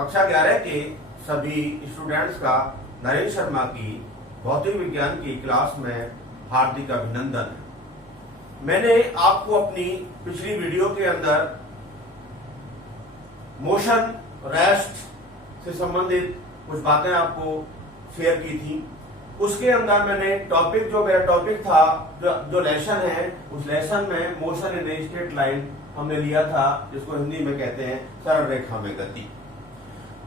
कक्षा 11 के सभी स्टूडेंट्स का नरेश शर्मा की भौतिक विज्ञान की क्लास में हार्दिक अभिनंदन। मैंने आपको अपनी पिछली वीडियो के अंदर मोशन रेस्ट से संबंधित कुछ बातें आपको शेयर की थी। उसके अंदर मैंने टॉपिक, जो मेरा टॉपिक था, जो लेसन है, उस लेसन में motion in a straight line हमने लिया था, जिसको हिंदी में कहते हैं सरल रेखा में गति।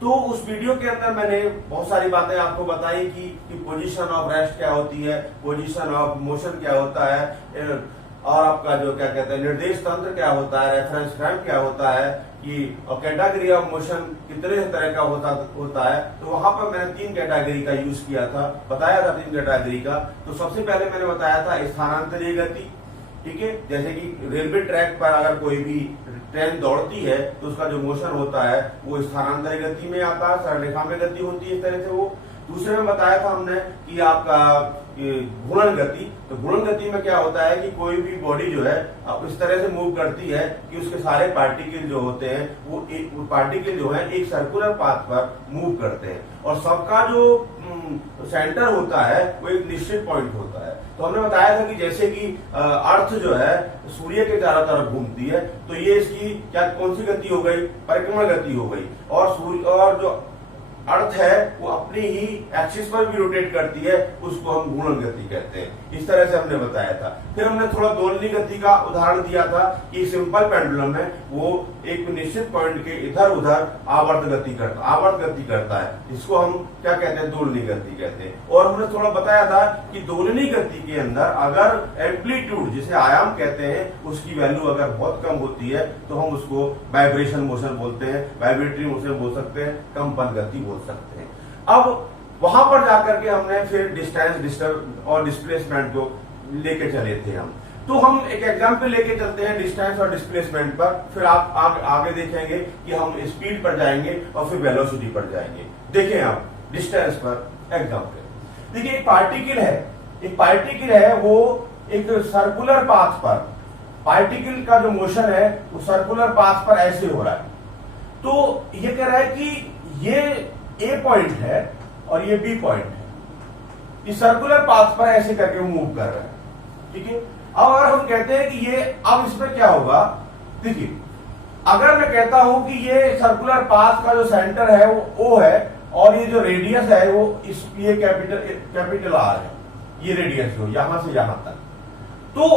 तो उस वीडियो के अंदर मैंने बहुत सारी बातें आपको बताई कि पोजीशन ऑफ रेस्ट क्या होती है, पोजीशन ऑफ मोशन क्या होता है, और आपका जो क्या कहते हैं निर्देश तंत्र क्या होता है, रेफरेंस फ्रेम क्या होता है, कि और कैटेगरी ऑफ मोशन कितने तरह का होता है। तो वहां पर मैंने 3 कैटेगरी का यूज किया था, बताया था 3 कैटेगरी का। तो सबसे पहले मैंने बताया था स्थानांतरीय गति, ठीक है। जैसे कि रेलवे ट्रैक पर अगर कोई भी ट्रेन दौड़ती है तो उसका जो मोशन होता है वो स्थानांतरित गति में आता है, सरल रेखा में गति होती है, इस तरह से वो। दूसरे में बताया था हमने कि आपका घूर्णन गति। तो घूर्णन गति में क्या होता है कि कोई भी बॉडी जो है इस तरह से मूव करती है कि उसके सारे पार्टिकल जो होते हैं वो पार्टिकल जो है एक सर्कुलर पाथ पर मूव करते हैं, और सबका जो सेंटर होता है वो एक निश्चित पॉइंट होता है। तो हमने बताया था कि जैसे कि अर्थ जो है सूर्य के चारों तरफ घूमती है, तो ये इसकी क्या कौन सी गति हो गई, परिक्रमण गति हो गई। और सूर्य और जो अर्थ है वो अपनी ही एक्सिस पर भी रोटेट करती है, उसको हम घूर्णन गति कहते हैं। इस तरह से हमने बताया था। फिर हमने थोड़ा दोलनी गति का उदाहरण दिया था कि सिंपल पेंडुलम है, वो एक निश्चित पॉइंट के इधर उधर आवर्त गति करता है, इसको हम क्या कहते हैं, दोलनी गति कहते हैं। और हमने थोड़ा बताया था कि दोलनी गति के अंदर अगर एम्पलीट्यूड, जिसे आयाम कहते हैं, उसकी वैल्यू अगर बहुत कम होती है तो हम उसको वाइब्रेशन मोशन बोलते हैं, वाइब्रेटरी मोशन बोल सकते हैं, कंपन गति बोल सकते हैं। अब वहां पर जाकर के हमने फिर डिस्टेंस और डिस्प्लेसमेंट को लेके चले थे हम। तो हम एक एग्जाम्पल लेके चलते हैं डिस्टेंस और डिस्प्लेसमेंट पर, फिर आप आगे देखेंगे कि हम स्पीड पर जाएंगे और फिर वेलोसिटी पर जाएंगे। देखें आप डिस्टेंस पर एग्जाम्पल। देखिए एक पार्टिकल है वो एक सर्कुलर पाथ पर, पार्टिकल का जो मोशन है वो सर्कुलर पाथ पर ऐसे हो रहा है। तो ये कह रहा है कि ये ए पॉइंट है और ये बी पॉइंट है, इस सर्कुलर पाथ पर ऐसे करके मूव कर रहा है, ठीक है। अब अगर हम कहते हैं कि ये, अब इसमें क्या होगा, देखिए अगर मैं कहता हूं कि ये सर्कुलर पाथ का जो सेंटर है वो ओ है और ये जो रेडियस है वो ये कैपिटल आर है, ये रेडियस जो यहां से यहां तक। तो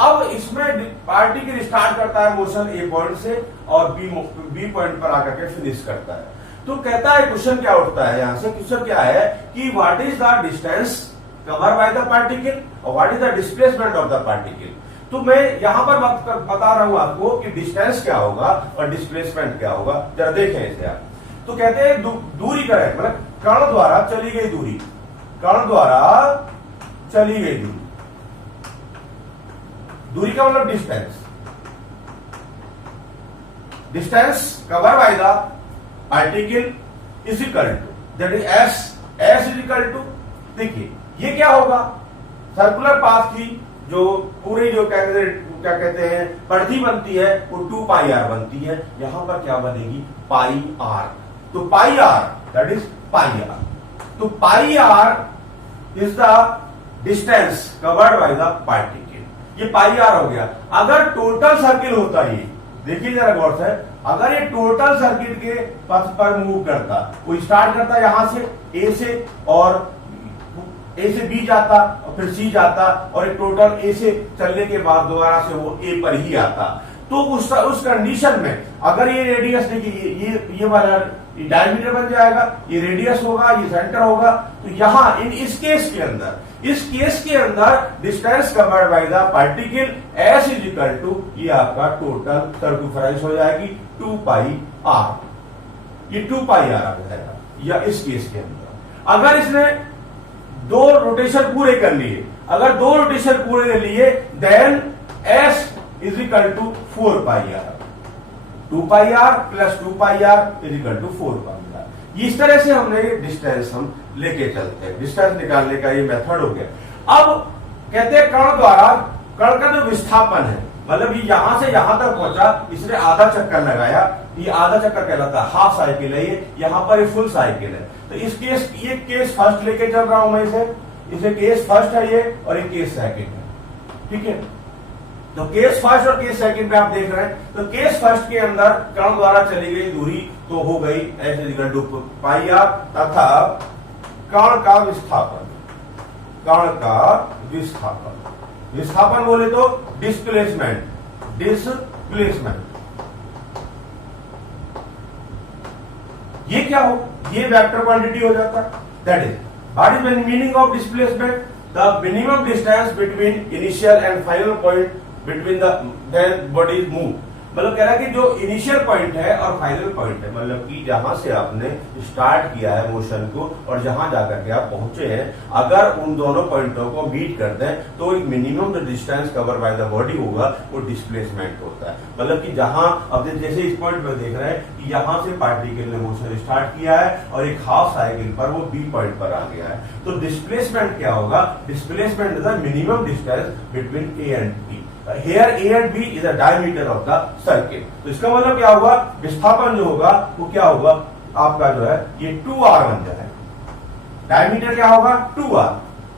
अब इसमें पार्टिकल स्टार्ट करता है मोशन ए पॉइंट से और बी पॉइंट पर आकर के फिनिश करता है। तो कहता है क्वेश्चन क्या उठता है यहां से, क्वेश्चन क्या है कि what is the distance cover by the particle और what is the displacement of the particle. तो मैं यहां पर बता रहा हूं आपको कि डिस्टेंस क्या होगा और डिस्प्लेसमेंट क्या होगा, जरा देखें इसे आप। तो कहते हैं दूरी करें, मतलब कण द्वारा चली गई दूरी, दूरी का मतलब distance cover by the particle is equal to, that is s is equal to, देखिए ये क्या होगा, सर्कुलर पाथ की जो पूरी जो क्या कहते हैं परिधि बनती है वो 2 पाई आर बनती है। यहां पर क्या बनेगी, पाई आर। तो pi r that is pi r. तो pi r is the distance covered by the particle, ये पाई आर हो गया। अगर टोटल सर्किल होता है, देखिए जरा गौर से, अगर ये टोटल सर्किट के पथ पर मूव करता, वो स्टार्ट करता यहां से ए से और ए से बी जाता और फिर सी जाता और एक टोटल ए से चलने के बाद दोबारा से वो ए पर ही आता, तो उस कंडीशन में अगर ये रेडियस, देखिए ये वाला डायमीटर बन जाएगा, ये रेडियस होगा, ये सेंटर होगा। तो यहां इस केस के अंदर distance covered by the particle s is equal to, ये आपका टोटल सर्कमफरेंस हो जाएगी 2 पाई आर, ये 2 पाई आर आ जाएगा। या इस केस के अंदर अगर इसने 2 रोटेशन पूरे कर लिए, then s is equal to 4 pi r, 2 pi r plus 2 pi r is equal to 4 pi r. इस तरह से हमने डिस्टेंस हम लेके चलते हैं, डिस्टेंस निकालने का ये मेथड हो गया। अब कहते हैं कण का जो विस्थापन है, मतलब ये यहां से यहां तक पहुंचा, इसने आधा चक्कर लगाया, ये आधा चक्कर कहलाता है, हाफ साइकिल है ये, यहां पर ये फुल साइकिल है। तो इस केस, ये केस फर्स्ट लेके चल रहा हूं मैं इसे केस फर्स्ट है ये, और ये केस सेकंड है, ठीक है। तो केस फर्स्ट और केस सेकंड पे आप देख रहे हैं, तो केस फर्स्ट के अंदर कण द्वारा चली गई दूरी तो हो गई ऐसे इक्वल टू पाई आर, तथा कण का विस्थापन, कण का विस्थापन, विस्थापन बोले तो डिस्प्लेसमेंट, ये क्या हो, ये वेक्टर क्वांटिटी हो जाता है। That is what is the meaning of displacement, the minimum distance between initial and final point between the body is move. मतलब कह रहा है कि जो इनिशियल पॉइंट है और फाइनल पॉइंट है, मतलब कि जहां से आपने स्टार्ट किया है मोशन को और जहां जाकर के आप पहुंचे हैं, अगर उन दोनों पॉइंटों को मीट कर दें तो एक मिनिमम जो distance cover by the body होगा वो डिस्प्लेसमेंट होता है। मतलब कि जहां अब जैसे इस पॉइंट पर देख रहे हैं कि यहां से पार्टिकल ने मोशन स्टार्ट किया है और एक हाफ साइकिल पर वो बी पॉइंट पर आ गया है, तो डिस्प्लेसमेंट क्या होगा, displacement is the minimum distance between A and B. Here A and B is the diameter of the circle। तो इसका मतलब क्या होगा, विस्थापन जो होगा वो क्या होगा आपका जो है ये 2r बन जाएगा। डायमीटर क्या होगा 2r,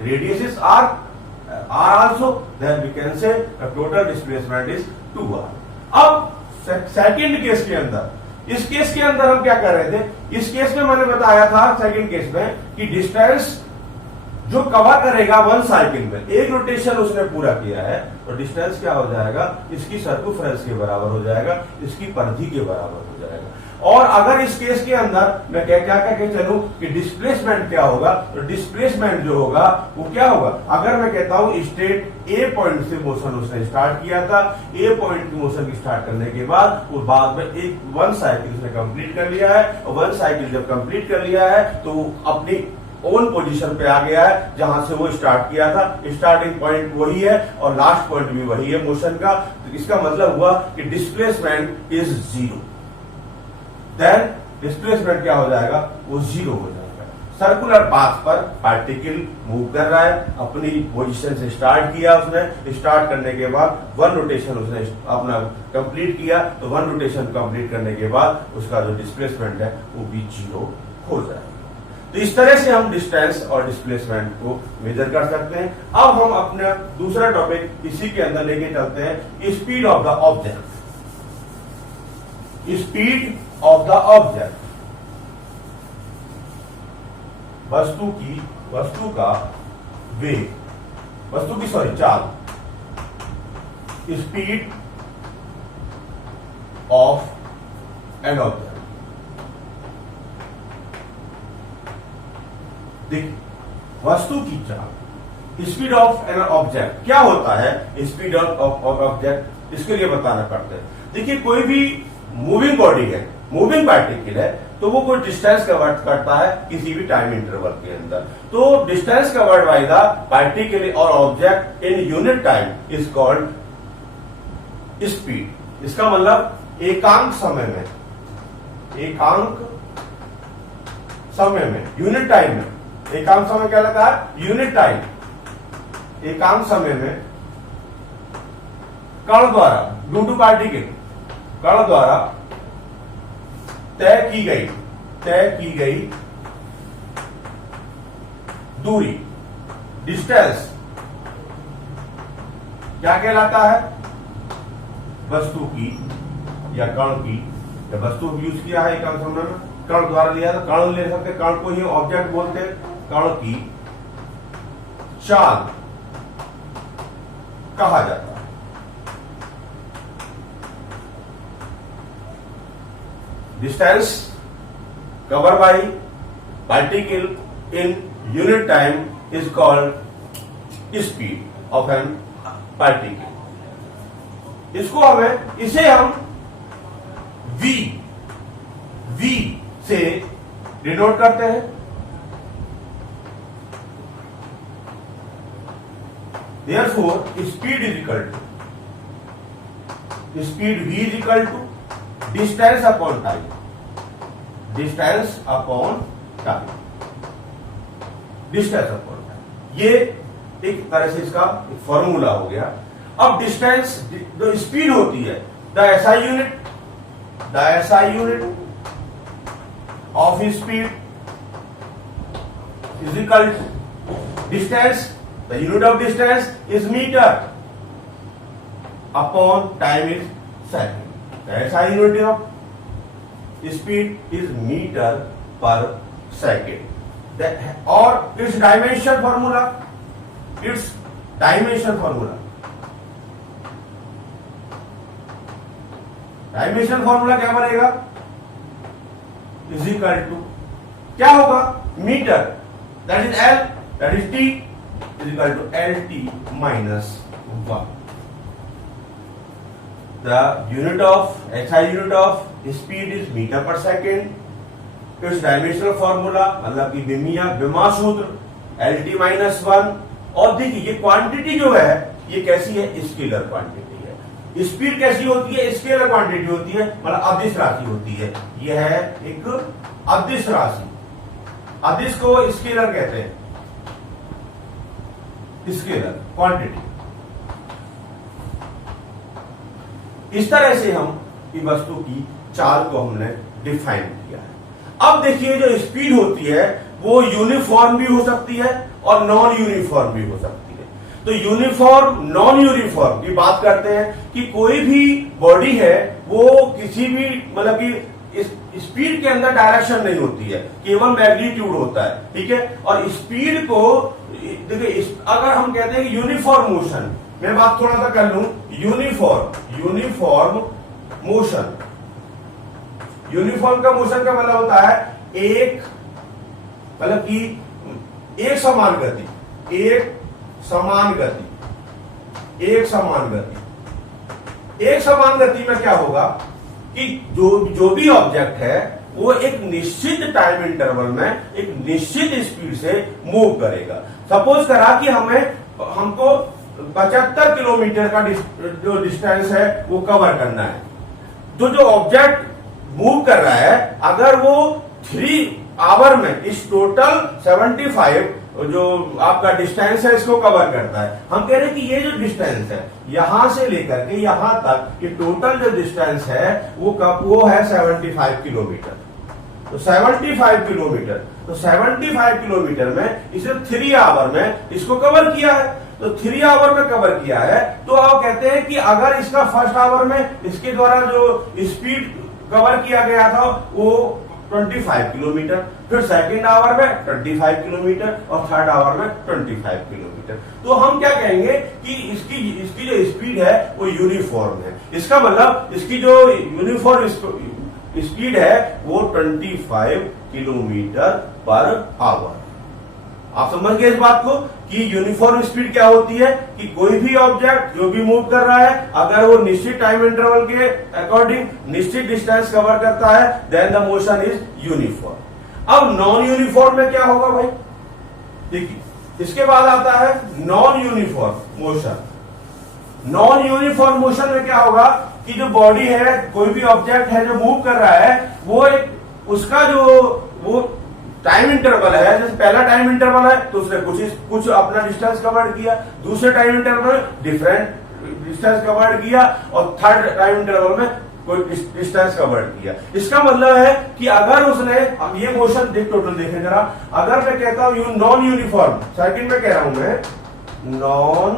radius is r also, then we can say the total displacement is 2r। अब सेकंड केस के अंदर, इस केस के अंदर हम क्या कर रहे थे, इस केस में मैंने बताया था सेकंड केस में कि डिस्टेंस जो कवर करेगा वन साइकिल में, एक रोटेशन उसने पूरा किया है, तो डिस्टेंस क्या हो जाएगा, इसकी सर्कमफेरेंस के बराबर हो जाएगा, इसकी परिधि के बराबर हो जाएगा। और अगर इस केस के अंदर मैं क्या क्या कह के चलूं कि डिस्प्लेसमेंट क्या होगा, तो डिस्प्लेसमेंट जो होगा वो क्या होगा, अगर मैं कहता हूं स्टेट ए पॉइंट से मोशन उसने स्टार्ट किया था, ए पॉइंट की मोशन की स्टार्ट करने के बाद वो बाद में एक वन साइकिल उसने कंप्लीट कर लिया है, और वन साइकिल जब कंप्लीट कर लिया है तो वो अपनी ओन पोजीशन पे आ गया है जहां से वो स्टार्ट किया था। स्टार्टिंग पॉइंट वही है और लास्ट पॉइंट भी वही है मोशन का, तो इसका मतलब हुआ कि displacement is zero. Then displacement क्या हो जाएगा, वो जीरो हो जाएगा। सर्कुलर पाथ पर पार्टिकल मूव कर रहा है, अपनी पोजीशन से स्टार्ट किया उसने, स्टार्ट करने के बाद वन रोटेशन उसने अपना कंप्लीट किया, तो वन रोटेशन कंप्लीट करने के बाद उसका जो डिस्प्लेसमेंट है वो भी जीरो हो जाएगा। तो इस तरह से हम डिस्टेंस और डिस्प्लेसमेंट को मेजर कर सकते हैं। अब हम अपना दूसरा टॉपिक इसी के अंदर लेके चलते हैं, speed of the object. Speed of the object, वस्तु का वेग, चाल, स्पीड ऑफ एन ऑब्जेक्ट। देखिए, वस्तु की चाल, स्पीड ऑफ एन ऑब्जेक्ट क्या होता है, स्पीड ऑफ ऑब्जेक्ट इसके लिए बताना पड़ता है। देखिए, कोई भी मूविंग बॉडी है, मूविंग पार्टिकल है, तो वो कोई डिस्टेंस कवर करता है किसी भी टाइम इंटरवल के अंदर, तो distance covered by the particle और object in unit time is called speed. इसका मतलब एकांक समय में, यूनिट टाइम में, एकांक समय क्या लगता है, यूनिट टाइम, एकांक समय में कण द्वारा, ड्यू टू पार्टिकल, कण द्वारा तय की गई दूरी, डिस्टेंस क्या कहलाता है, वस्तु की या कण की, या वस्तु यूज किया है एकांक समय में, कण द्वारा लिया तो कण ले सकते, कण को ही ऑब्जेक्ट बोलते हैं, कण की चाल कहा जाता है। Distance cover by particle in unit time is called speed of an particle. इसे हम v से डिनोट करते हैं। Therefore, speed v is equal to distance upon time, ये एक तरह से इसका फॉर्मूला हो गया। अब डिस्टेंस जो स्पीड होती है, the SI unit the SI unit of speed is equal distance, the unit of distance is metre upon time is second. The SI unit of speed is metre per second. और its dimension formula, its dimension formula, dimension formula क्या बनेगा, is equal to क्या होगा, metre that is L that is T is equal to L T minus 1। The unit of SI unit of speed is meter per second. Its dimensional formula मतलब कि विमा सूत्र LT minus 1। और देखिए ये quantity जो है ये कैसी है, स्केलर क्वांटिटी है। स्पीड कैसी होती है, स्केलर क्वांटिटी होती है, मतलब अदिश राशि होती है। ये है एक अदिश राशि, अदिश को स्केलर कहते हैं, स्केलर क्वांटिटी। इस तरह से हम इस वस्तु की चाल को हमने डिफाइन किया है। अब देखिए जो स्पीड होती है वो यूनिफॉर्म भी हो सकती है और नॉन यूनिफॉर्म भी हो सकती है। तो यूनिफॉर्म नॉन यूनिफॉर्म की बात करते हैं कि कोई भी बॉडी है वो किसी भी मतलब कि स्पीड के अंदर डायरेक्शन नहीं होती है, केवल मैग्नीट्यूड होता है, ठीक है। और स्पीड को देखिए अगर हम कहते हैं कि यूनिफॉर्म मोशन, मैं बात थोड़ा सा कर लूं, यूनिफॉर्म मोशन, यूनिफॉर्म का मोशन का मतलब होता है एक मतलब कि एक समान गति, एक समान गति, एक समान गति। एक समान गति में क्या होगा कि जो भी ऑब्जेक्ट है वो एक निश्चित टाइम इंटरवल में एक निश्चित स्पीड से मूव करेगा। सपोज करा कि हमको 75 किलोमीटर का जो डिस्टेंस है वो कवर करना है। तो जो ऑब्जेक्ट मूव कर रहा है अगर वो 3 आवर में इस टोटल 75 जो आपका डिस्टेंस है इसको कवर करता है। हम कह रहे हैं कि ये जो डिस्टेंस है यहां से लेकर के यहां तक ये टोटल जो डिस्टेंस है वो है 75 किलोमीटर। तो 75 किलोमीटर, तो 75 किलोमीटर में इसे 3 आवर में इसको कवर किया है। तो 3 आवर में कवर किया है तो आप कहते हैं कि अगर इसका फर्स्ट आवर में इसके द्वारा जो स्पीड कवर किया गया था वो 25 किलोमीटर, फिर सेकेंड आवर में 25 किलोमीटर और थर्ड आवर में 25 किलोमीटर। तो हम क्या कहेंगे कि इसकी जो स्पीड है वो यूनिफॉर्म है। इसका मतलब इसकी जो यूनिफॉर्म स्पीड है वो 25 किलोमीटर पर आवर। आप समझ गए इस बात को कि यूनिफॉर्म स्पीड क्या होती है कि कोई भी ऑब्जेक्ट जो भी मूव कर रहा है अगर वो निश्चित टाइम इंटरवल के अकॉर्डिंग निश्चित डिस्टेंस कवर करता है then the motion is uniform. अब नॉन यूनिफॉर्म में क्या होगा भाई, देखिए इसके बाद आता है non uniform motion. Non uniform motion में क्या होगा कि जो बॉडी है कोई भी ऑब्जेक्ट है जो मूव कर रहा है वो एक उसका जो वो टाइम इंटरवल है, जैसे पहला टाइम इंटरवल है तो उसने कुछ अपना डिस्टेंस कवर किया, दूसरे टाइम इंटरवल में डिफरेंट डिस्टेंस कवर किया और थर्ड टाइम इंटरवल में कोई डिस्टेंस कवर किया। इसका मतलब है कि अगर उसने अब ये मोशन टोटल देखें जरा, अगर मैं कहता हूं नॉन यूनिफॉर्म, सेकंड में कह रहा हूं मैं non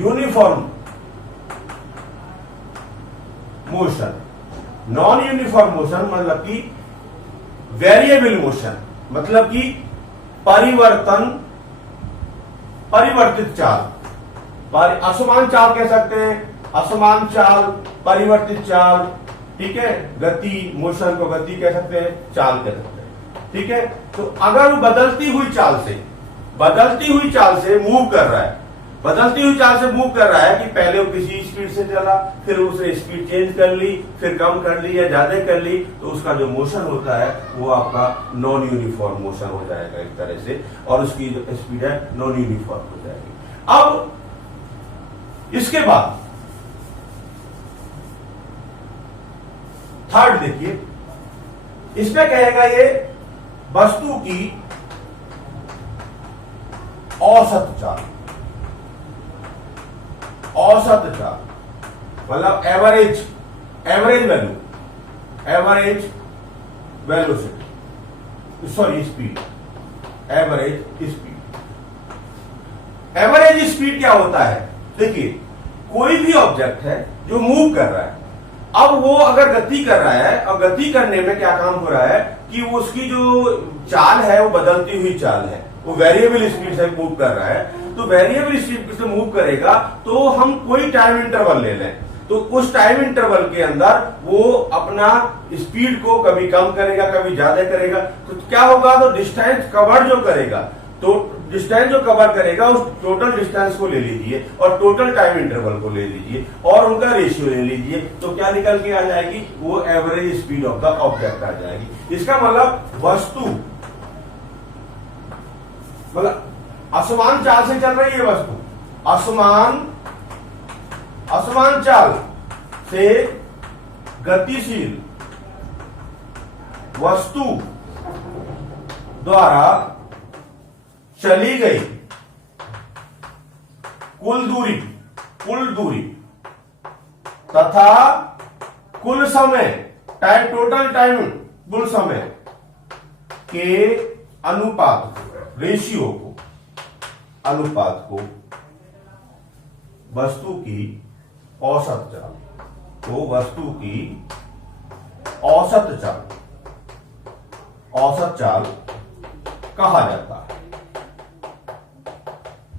uniform motion. Non uniform motion मतलब कि वेरिएबल मोशन, मतलब कि परिवर्तित चाल, असमान चाल कह सकते हैं, असमान चाल, परिवर्तित चाल, ठीक है। गति, मोशन को गति कह सकते हैं, चाल कह सकते हैं, ठीक है। तो अगर वो बदलती हुई चाल से मूव कर रहा है, बदलती हुई चाल से मूव कर रहा है कि पहले वो किसी स्पीड से चला, फिर उसने स्पीड चेंज कर ली, फिर कम कर ली या ज्यादा कर ली, तो उसका जो मोशन होता है वो आपका नॉन यूनिफॉर्म मोशन हो जाएगा एक तरह से, और उसकी जो स्पीड है नॉन यूनिफॉर्म हो जाएगी। अब इसके बाद थर्ड देखिए, इसमें कहेगा ये वस्तु की औसत चाल, औसत चाल मतलब average value, average velocity, sorry speed, average speed. Average speed क्या होता है? देखिए, कोई भी ऑब्जेक्ट है जो मूव कर रहा है, अब वो अगर गति कर रहा है, और गति करने में क्या काम हो रहा है कि उसकी जो चाल है वो बदलती हुई चाल है, वो वेरिएबल स्पीड से मूव कर रहा है। तो वेरिएबल स्पीड से मूव करेगा तो हम कोई टाइम इंटरवल ले लें, तो उस टाइम इंटरवल के अंदर वो अपना स्पीड को कभी कम करेगा, कभी ज्यादा करेगा। तो क्या होगा? तो डिस्टेंस कवर जो करेगा, तो डिस्टेंस जो कवर करेगा उस टोटल डिस्टेंस को ले लीजिए और टोटल टाइम इंटरवल को ले लीजिए और उनका रेशियो ले लीजिए, तो क्या निकल के आ जाएगी? वो average speed of the object आ जाएगी। इसका मतलब वस्तु, मतलब असमान चाल से चल रही है वस्तु, असमान चाल से गतिशील वस्तु द्वारा चली गई कुल दूरी तथा कुल समय, टोटल टाइम, कुल समय के अनुपात, रेशियो को, अनुपात को वस्तु की औसत चाल, तो वस्तु की औसत चाल कहा जाता है।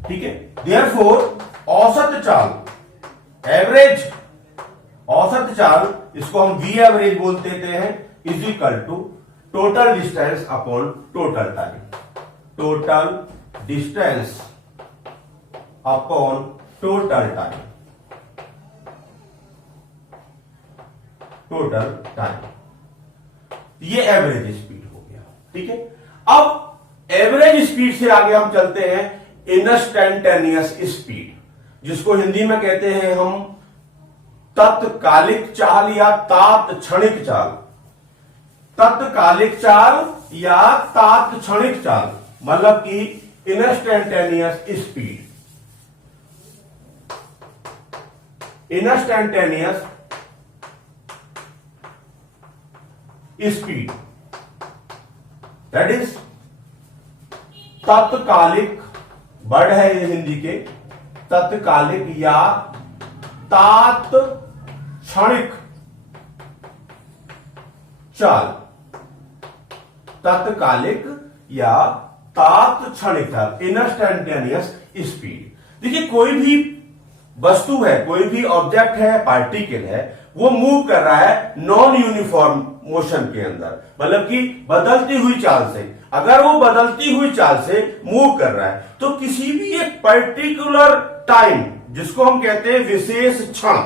ठीक है, देयरफॉर औसत चाल, एवरेज, औसत चाल, इसको हम वी एवरेज बोलते हैं, is equal to total distance upon total time, total distance upon total time, total time. ये एवरेज स्पीड हो गया। ठीक है, अब एवरेज स्पीड से आगे हम चलते हैं इंस्टैंटेनियस स्पीड, जिसको हिंदी में कहते हैं हम तत्कालिक चाल या तात्क्षणिक चाल। तत्कालिक चाल या तात्क्षणिक चाल मतलब कि instantaneous speed, instantaneous speed, that is तत्कालिक, वर्ड है ये हिंदी के, तत्कालिक या तात्क्षणिक चाल, तत्कालिक या तात्क्षणिक चाल, इंस्टैंटेनियस स्पीड। देखिए, कोई भी वस्तु है, कोई भी ऑब्जेक्ट है, पार्टिकल है, वो मूव कर रहा है नॉन यूनिफॉर्म मोशन के अंदर, मतलब कि बदलती हुई चाल से। अगर वो बदलती हुई चाल से मूव कर रहा है तो किसी भी एक पर्टिकुलर टाइम, जिसको हम कहते हैं विशेष क्षण,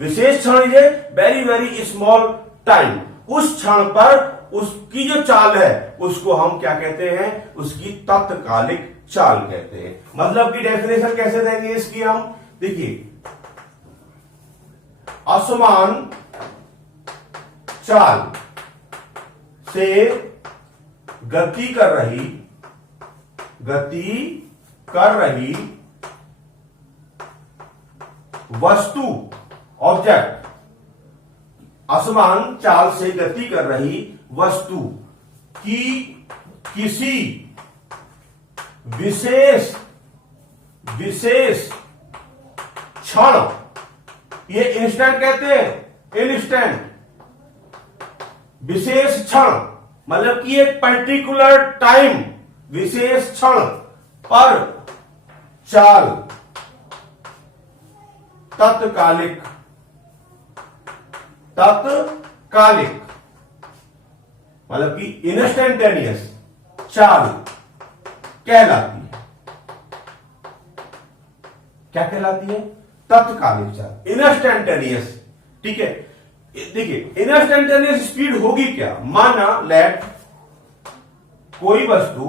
विशेष क्षण is very very small time, उस क्षण पर उसकी जो चाल है उसको हम क्या कहते हैं? उसकी तत्कालिक चाल कहते हैं। मतलब की डेफिनेशन कैसे देंगे इसकी हम? देखिए, असमान चाल से गति कर रही वस्तु, ऑब्जेक्ट, असमान चाल से गति कर रही वस्तु की किसी विशेष क्षण, ये इंस्टेंट कहते हैं, इंस्टेंट, विशेष क्षण मतलब कि एक पर्टिकुलर टाइम, विशेष क्षण पर चाल तत्कालिक मतलब कि इंस्टेंटेनियस चाल कहलाती है। क्या कहलाती है? तत्कालिक चाल, इंस्टेंटेनियस। ठीक है, देखिए, इंस्टेंटेनियस स्पीड होगी क्या? माना लेट कोई वस्तु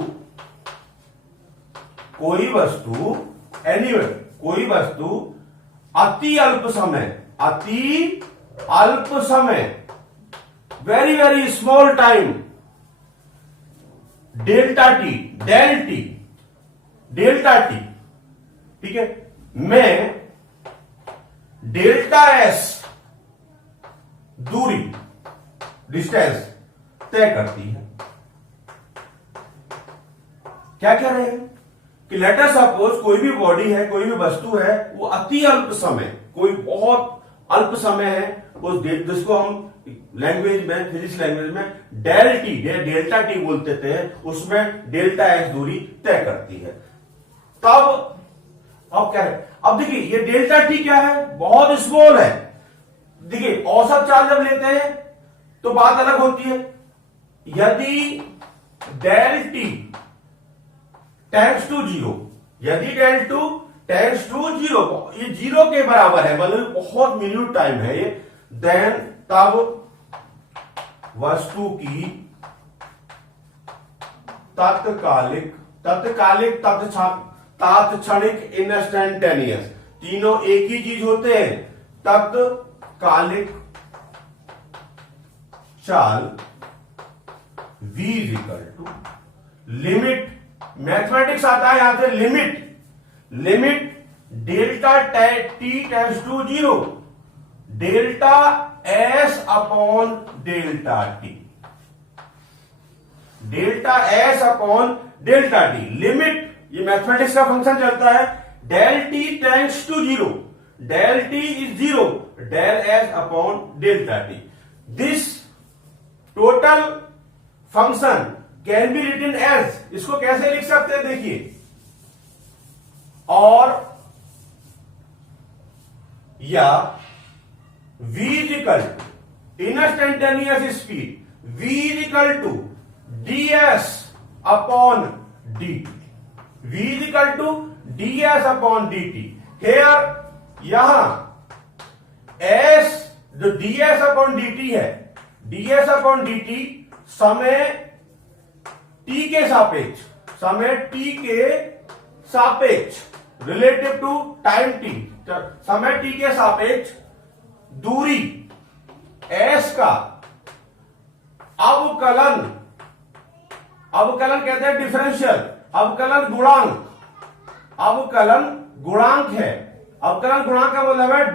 अति अल्प समय very very small time, delta T, ठीक है, में डेल्टा एस दूरी डिस्टेंस तय करती है। क्या कह रहे हैं कि लेट अस सपोज कोई भी बॉडी है, कोई भी वस्तु है, वो अति अल्प समय, कोई बहुत अल्प समय है, उस जिसको हम लैंग्वेज में, फिजिक्स लैंग्वेज में डेल्टा टी बोलते थे, उसमें डेल्टा एस दूरी तय करती है। तब अब क्या है, अब देखिए ये डेल्टा टी क्या है, बहुत स्मॉल है। देखिए औसत चाल जब लेते हैं तो बात अलग होती है। यदि del t tends to zero, यदि del t tends to zero, ये जीरो के बराबर है, मतलब बहुत मिन्यूट टाइम है ये, देन तब वस्तु की तात्क्षणिक इंस्टेंटेनियस, तीनों एक ही चीज होते हैं, तत्कालिक चाल v equal to limit, mathematics आता है यहां से, limit delta t tends to zero, delta s upon delta t, delta s upon delta t, limit, ये मैथमेटिक्स का फंक्शन चलता है, del t tends to zero, del t is zero, del s upon delta t. This total function can be written as, इसको कैसे लिख सकते हैं देखिए, और या v equal to instantaneous speed, v equal to ds upon dt, v equal to ds upon dt। Here यहां s जो ds अपॉन dt है, ds अपॉन dt समय t के सापेक्ष, समय t के सापेक्ष, रिलेटिव टू टाइम t, समय t के सापेक्ष दूरी s का अवकलन, अवकलन कहते हैं डिफरेंशियल, अवकलन गुणांक, अवकलन गुणांक है, अवकलन गुणांक का मतलब है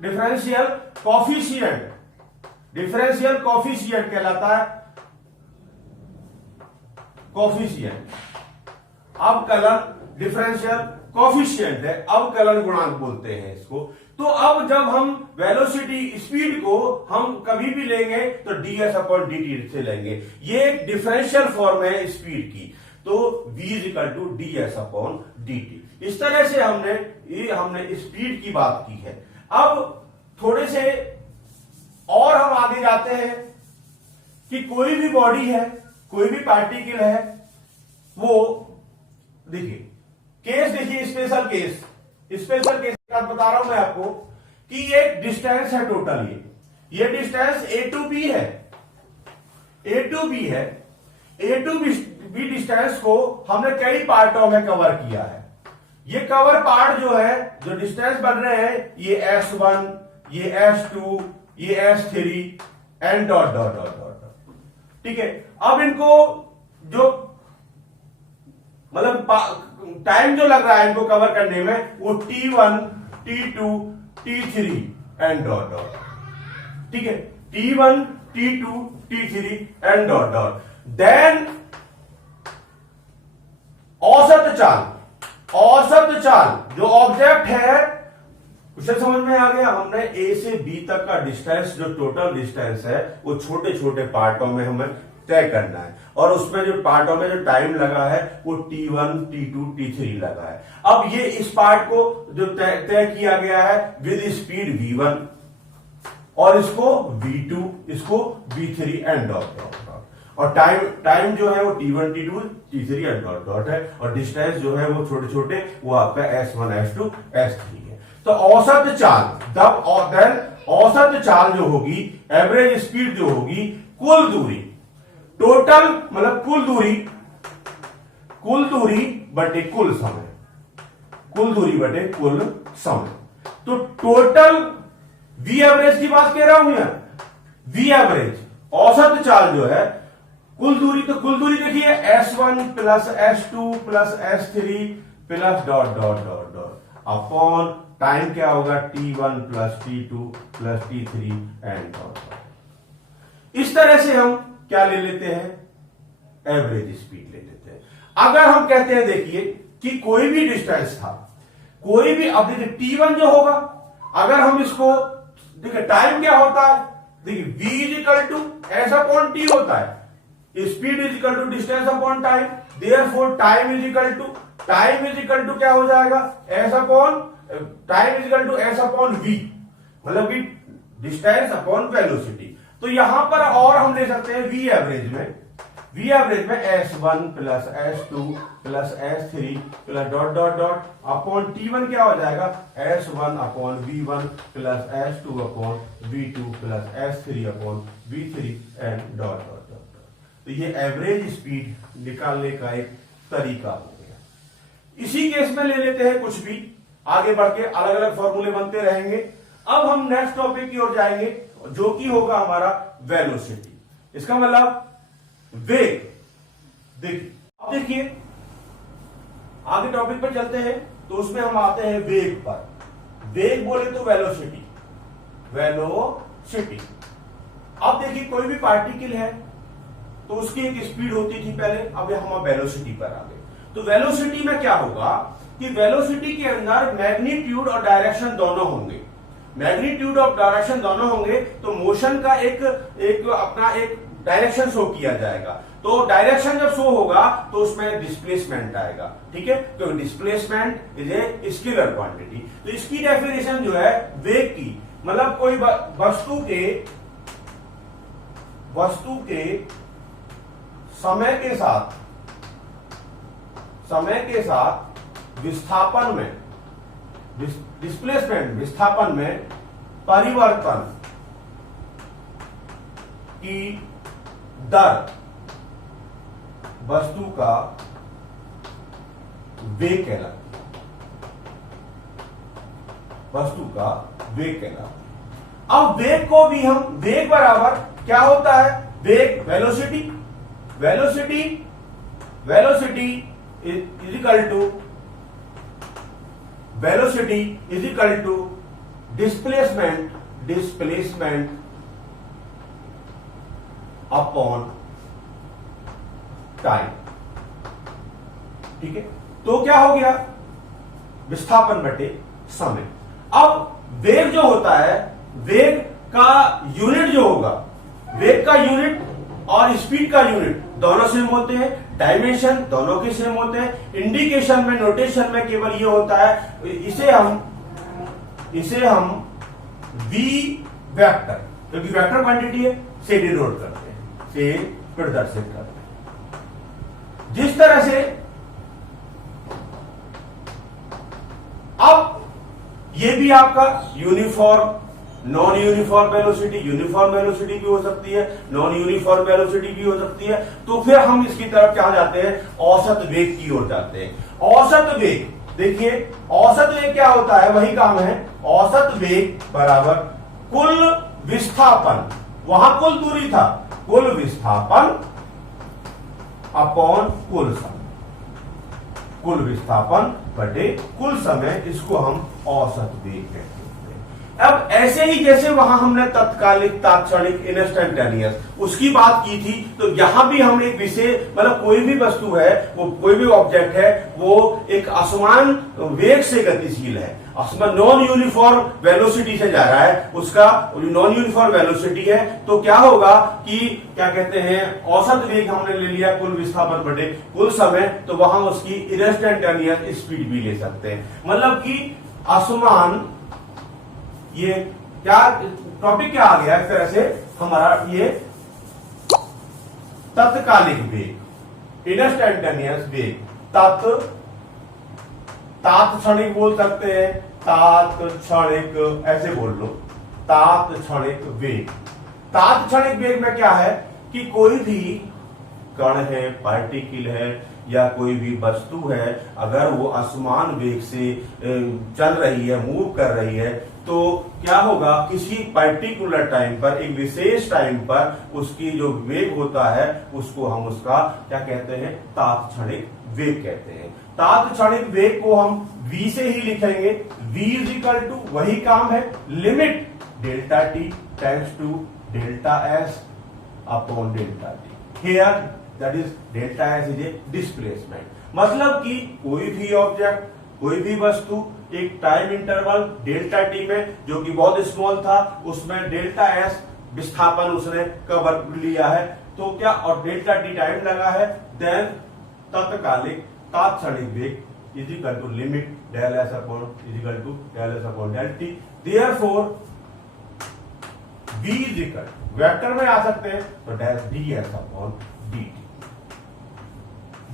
डिफरेंशियल कॉफिशिएंट, डिफरेंशियल कॉफिशिएंट कहलाता है, कॉफिशिएंट, अवकलन डिफरेंशियल कॉफिशिएंट है, अवकलन गुणांक बोलते हैं इसको। तो अब जब हम वेलोसिटी स्पीड को हम कभी भी लेंगे तो ds अपॉन dt से लेंगे, ये एक डिफरेंशियल फॉर्म है स्पीड की, तो v equal to ds upon dt। इस तरह से हमने स्पीड की बात की है। अब थोड़े से और हम आगे जाते हैं कि कोई भी बॉडी है, कोई भी पार्टिकल है, वो देखिए केस, देखिए स्पेशल केस बता रहा हूं मैं आपको कि एक डिस्टेंस है टोटल, ये डिस्टेंस a टू b है, a टू b डिस्टेंस को हमने कई पार्टों में कवर किया है। ये कवर पार्ट जो है, जो डिस्टेंस बन रहे हैं, ये s1, ये s2, ये s3 and dot dot dot dot, ठीक है। अब इनको जो मतलब टाइम जो लग रहा है इनको कवर करने में, वो t1, t2, t3 and dot dot, ठीक है, t1, t2, t3 and dot dot. Then औसत चाल जो ऑब्जेक्ट है, उसे समझ में आ गया। हमने a से b तक का डिस्टेंस, जो टोटल डिस्टेंस है, वो छोटे छोटे पार्टों में हमें तय करना है, और उसमें जो पार्टों में जो टाइम लगा है वो t1, t2, t3 लगा है। अब ये इस पार्ट को जो तय किया गया है विद स्पीड v1, और इसको v2, इसको v3 and dot dot dot, और टाइम जो है वो t1, t2, t3 and dot dot है, और डिस्टेंस जो है वो छोटे छोटे, वो आपका s1, s2, s3 है। तो औसत चाल जो होगी, एवरेज स्पीड जो होगी, कुल दूरी, टोटल मतलब कुल दूरी बटे कुल समय, कुल दूरी बटे कुल समय। तो टोटल वी एवरेज की बात कह रहा हूं यहां, वी एवरेज औसत चाल जो है, कुल दूरी, तो कुल दूरी देखिए s1 plus s2 plus s3 plus dot dot dot dot upon time क्या होगा, t1 plus t2 plus t3 and dot. इस तरह से हम क्या ले लेते हैं, एवरेज स्पीड ले लेते हैं। अगर हम कहते हैं देखिए कि कोई भी डिस्टेंस था, कोई भी, अब देखिए t1 जो होगा, अगर हम इसको देखिए टाइम क्या होता है, देखिए v is equal to s upon t होता है, speed is equal to distance upon time, therefore time is equal to क्या हो जाएगा, s upon time is equal to s upon v, मतलब कि डिस्टेंस अपॉन वेलोसिटी। तो यहां पर और हम ले सकते हैं वी एवरेज में S1 plus S2 plus S3 plus dot dot dot upon T1 क्या हो जाएगा, S1 upon V1 plus S2 upon V2 plus S3 upon V3 and dot dot dot. तो ये एवरेज स्पीड निकालने का एक तरीका हो गया। इसी केस में ले लेते हैं कुछ भी, आगे बढ़ के अलग अलग फॉर्मूले बनते रहेंगे। अब हम नेक्स्ट टॉपिक की ओर जाएंगे जो कि होगा हमारा वेलोसिटी। इसका मतलब वेग। देखिए अब देखिए आगे टॉपिक पर चलते हैं, तो उसमें हम आते हैं वेग पर। वेग बोले तो वेलोसिटी। अब देखिए कोई भी पार्टिकल है तो उसकी एक स्पीड होती थी पहले, अब हम वेलोसिटी पर आ गए। तो वेलोसिटी में क्या होगा कि वेलोसिटी के अंदर मैग्नीट्यूड और डायरेक्शन दोनों होंगे। मैग्नीट्यूड और डायरेक्शन दोनों होंगे तो मोशन का एक अपना एक डायरेक्शन शो किया जाएगा। तो डायरेक्शन जब शो होगा तो उसमें डिस्प्लेसमेंट आएगा, ठीक है। तो displacement is a scalar quantity. तो इसकी डेफिनेशन जो है वेग की, मतलब कोई वस्तु के समय के साथ विस्थापन में, विस्थापन में परिवर्तन की दर वस्तु का वेग कहलाती है। अब वेग को भी हम, वेग बराबर क्या होता है, वेग velocity is equal to displacement upon time, ठीक है। तो क्या हो गया, विस्थापन बटे समय। अब वेग जो होता है, वेग का यूनिट जो होगा, वेग का यूनिट और स्पीड का यूनिट दोनों सेम होते हैं, डायमेंशन दोनों के सेम होते हैं। इंडिकेशन में, नोटेशन में केवल ये होता है, इसे हम वी वेक्टर, क्योंकि वेक्टर क्वांटिटी है, से डिनोट करते हैं, से प्रदर्शित करते हैं। जिस तरह से अब ये भी आपका uniform, non uniform velocity, uniform velocity भी हो सकती है, नॉन यूनिफॉर्म वेलोसिटी भी हो सकती है। तो फिर हम इसकी तरफ क्या जाते हैं, औसत वेग की ओर जाते हैं। औसत वेग, देखिए औसत वेग क्या होता है, वही काम है। औसत वेग बराबर कुल विस्थापन, वहां कुल दूरी था, कुल विस्थापन अपॉन कुल समय, कुल विस्थापन बटे कुल समय, इसको हम औसत वेग कहते हैं। अब ऐसे ही जैसे वहां हमने तत्कालिक, तात्क्षणिक, इंस्टेंटेनियस उसकी बात की थी, तो यहां भी हम एक विशेष, मतलब कोई भी वस्तु है, वो कोई भी ऑब्जेक्ट है, वो एक असमान वेग से गतिशील है, नॉन यूनिफॉर्म वेलोसिटी से जा रहा है, उसका नॉन यूनिफॉर्म वेलोसिटी है। तो क्या होगा कि क्या कहते हैं, औसत वेग हमने ले लिया कुल विस्थापन बटे कुल समय, तो वहां उसकी इंस्टेंटेनियस स्पीड भी ले सकते हैं। मतलब कि असमान, ये क्या टॉपिक क्या आ गया एक तरह से हमारा, ये तत्कालिक वेग, इंस्टेंटेनियस वेग, तात्क्षणिक बोल सकते हैं, तात्क्षणिक ऐसे बोल लो, तात्क्षणिक वेग। तात्क्षणिक वेग में क्या है कि कोई भी कण है, पार्टिकल है, या कोई भी वस्तु है, अगर वो असमान वेग से चल रही है, मूव कर रही है, तो क्या होगा, किसी पर्टिकुलर टाइम पर, एक विशेष टाइम पर उसकी जो वेग होता है उसको हम उसका क्या कहते हैं, तात्क्षणिक वेग कहते हैं। तात्क्षणिक वेग को हम v से ही लिखेंगे। v इज इक्वल टू, वही काम है, limit delta t tends to delta s upon delta t. Here that is delta s is a displacement. मतलब कि कोई भी ऑब्जेक्ट, कोई भी वस्तु एक टाइम इंटरवल डेल्टा टी में, जो कि बहुत स्मॉल था, उसमें डेल्टा एस विस्थापन उसने कवर लिया है, तो क्या, और डेल्टा टी टाइम लगा है, देन तत्कालिक तात्क्षणिक वेग is equal to limit del s upon is equal to del s upon del t. Therefore v is equal, vector में आ सकते हैं तो del d s upon d t,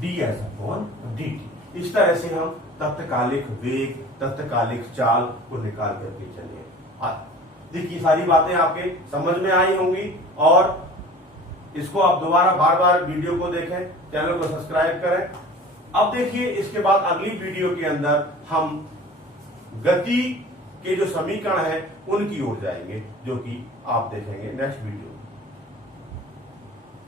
d s upon d t. इस तरह से हम तत्कालिक वेग, तत्कालिक चाल को निकाल करके चलिए। देखिए सारी बातें आपके समझ में आई होंगी, और इसको आप दोबारा बार बार वीडियो को देखें, चैनल को सब्सक्राइब करें। अब देखिए इसके बाद अगली वीडियो के अंदर हम गति के जो समीकरण है उनकी ओर जाएंगे, जो कि आप देखेंगे नेक्स्ट वीडियो।